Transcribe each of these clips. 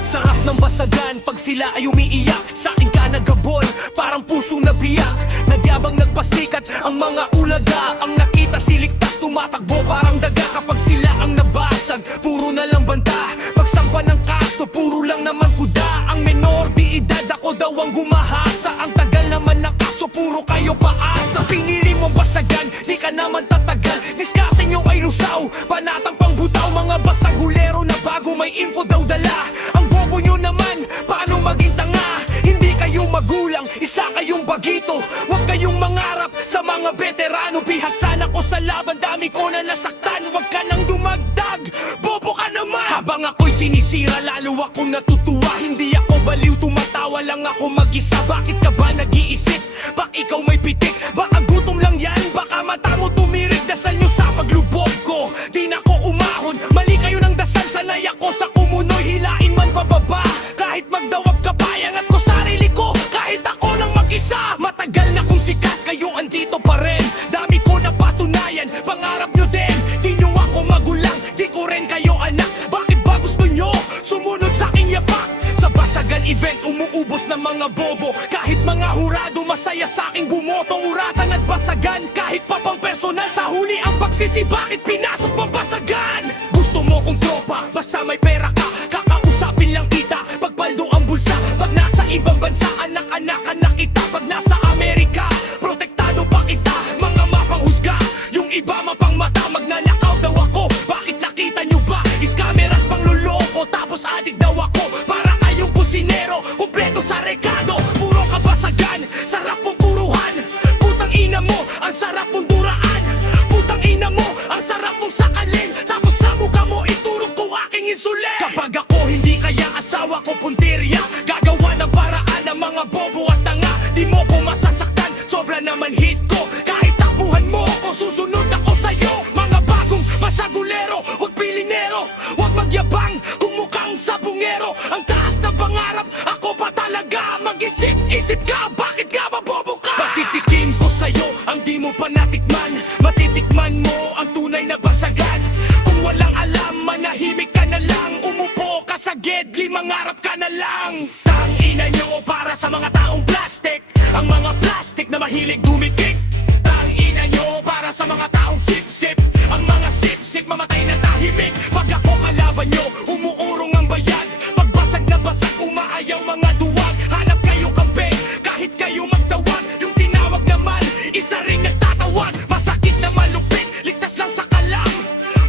Sarap ng basagan pag sila ay umiiyak. Sa akin ka nagabol, parang pusong nabiyak. Nagyabang nagpasikat ang mga ulaga. Ang nakita siligtas, tumatakbo parang daga. Kapag sila ang nabasag, puro na lang banta. Pagsampa ng kaso, puro lang naman kuda. Ang menor di edad, ako daw ang gumahasa. Ang tagal naman ng kaso, puro kayo paasa. Pinili mong basagan, di ka naman tatagal. Diskarte nyo ay lusaw, panatang pangbutaw. Mga basagulero na bago may info daw dala. Ang bobo nyo naman, paano maging tanga? Hindi kayo magulang, isa kayong bagito. Huwag kayong mangarap sa mga veterano. Bihasan ako sa laban, dami ko na nasaktan. Huwag ka nang dumagdag, bobo ka naman. Habang ako'y sinisira, lalo akong natutuwa. Hindi ako baliw, tumatawa lang ako mag-isa. Bakit ka ba nag-iisip? Bak ikaw may pitik? Baka gutom lang yan, baka mata mo tumirik. Dasal nyo sa paglubog ko, di na ko umahon. Mali kayo ng dasal, sanay ako sa kumunoy. Hilain man pababa, kahit magdawag kapayangat ko sarili ko. Kahit ako lang mag-isa, matagal na kong sikat. Kayo andito pa rin, dami ko na patunayan. Pangarap nyo din, di nyo ako magulang. Di ko rin kayo anak, bakit ba gusto nyo sumunod sa aking yapak? Sa basagan event, umuubos ng mga bobo. Kahit mga hurado, masaya sa aking bumoto. Uratan at basagan, kahit pa pang personal. Sa huli ang pagsisi, bakit pinasok mong basagan? Gusto mo kong tropa, basta may pera ka. Kakausapin lang kita, pagpaldo ang bulsa. Pag nasa ibang bansa, anak-anak kita. Pag nasa Amerika, protektado pa kita. Mga mapanghusga, yung iba mapang mata. Magnanakaw daw ako, bakit nakita nyo ba? Scammer at pangluloko, tapos adik daw ako. Para kayong kusinero, kumpleto sa rekado. Puro kabasagan, sarap mong puruhan. Putang ina mo, ang sarap mong duraan. Putang ina mo, ang sarap mong sakalin. Tapos sa mukha mo, iturok ko aking insulin. Kapag ako hindi kaya asawa ko puntirya, gagawa ng paraan ng mga bobo at tanga. Di mo ko masasaktan, sobra naman hit ko. Kahit takbuhan mo ako, susunod ako sa'yo. Mga bagong masagulero, wag pilinero. Wag magyabang kung mukhang sabungero. Ang taas ng pangarap, ako pa talaga. Mag-isip-isip ka, bakit nga ba bobo ka? Patitikim ko sa'yo, ang di mo pa natikman. Matitikman mo ang tunay na basagan. Kung walang alam, manahimik ka na lang. Umupo ka sa gedli, mangarap ka na lang. Tangina nyo para sa mga taong plastic. Ang mga plastic na mahilig dumikik. Tangina nyo para sa mga taong sip-sip. Ang mga sip-sip mamatay na tahimik. Pag ako kalaban nyo, umuurong ang bayag. Pagbasag na basag, umaayaw mga duwag. Hanap kayo kampe, kahit kayo magtawag. Yung tinawag naman, isa ring nagtatawag. Masakit na malupit, ligtas lang sa kalam.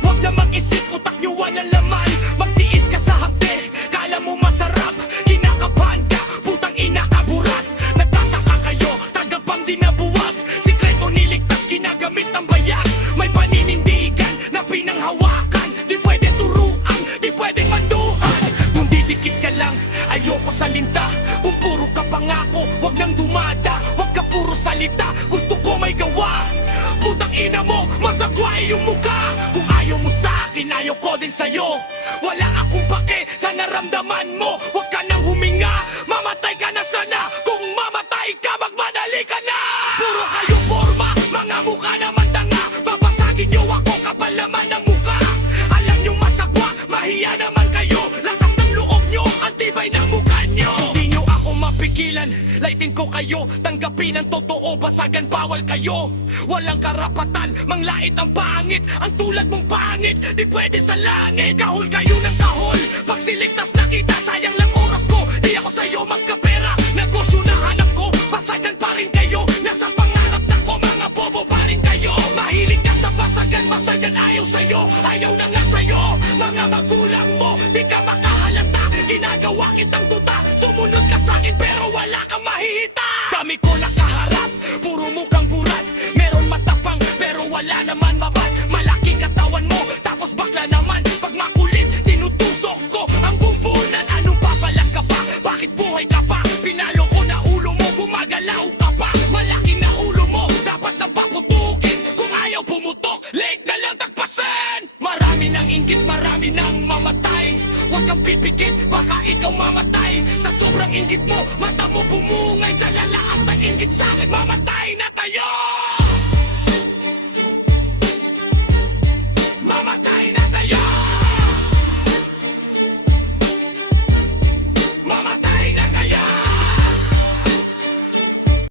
Huwag na mag-isip, utak nyo walang laman. Magtiis ka sa hapde, kala mo masarap. Kinakabahan ka, putang ina ka burat. Nagtataka kayo, tagapang di nabuwag. Sikreto niligtas, ginagamit ang bayag. May paninindigan na pinanghawakan. Di pwede turuan, di pwedeng manduhan. Kung didikit ka lang, ayoko salinta. Kung puro ka pangako, wag nang dumada. Wag ka puro salita, gusto ko may gawa. Putang ina mo, masagway yung mukha. Kung ayaw mo sa akin, ayaw ko din sa'yo. Wala akong pake sa naramdaman mo. Wag ka nang huminga, mamatay ka na sana. Kung mamatay ka, magmadali ka na. Puro kayo forma, mga mukha naman tanga. Babasagin nyo ako, kapal naman ang mukha. Alam nyo masagwa, mahiya naman kayo. Lakas ng loob nyo, ang tibay ng mukha nyo. Di nyo ako mapigilan, laitin ko kayo. Tanggapin ang totoo, basagan bawal kayo. Walang karapatan, manglait ang pangit. Ang tulad mong pangit, di pwede sa langit. Kahol kayo ng kahol, pag siligtas na kita, sayang lang oras ko. Di ako sa'yo magkapera, negosyo na hanap ko. Basagan pa rin kayo, nasa pangarap na ko. Mga bobo pa rin kayo. Mahilig ka sa basagan, basagan ayaw sa'yo. Ayaw na nga sa'yo, mga magulang mo. Di ka makahalata, ginagawa kitang tuta. Sumunod ka sa'kin pero wala kang mahihita. Dami ko nakaharap, puro mukhang burat. Meron matapang pero wala naman mabat. Malaki katawan mo, tapos bakla naman. Pag makulit, tinutusok ko ang bumbunan. Anong papalag ka pa? Bakit buhay ka pa? Pinalo ko na ulo mo, gumagalaw ka pa. Malaki na ulo mo, dapat nang paputukin. Kung ayaw pumutok, leg na lang tagpasan. Marami ng inggit, marami ng mamatay. Huwag kang pipikit, baka ikaw mamatay. Sa sobrang inggit mo, mata mo bumungay. Sa lalaang na inggit sa'kin, mamatay na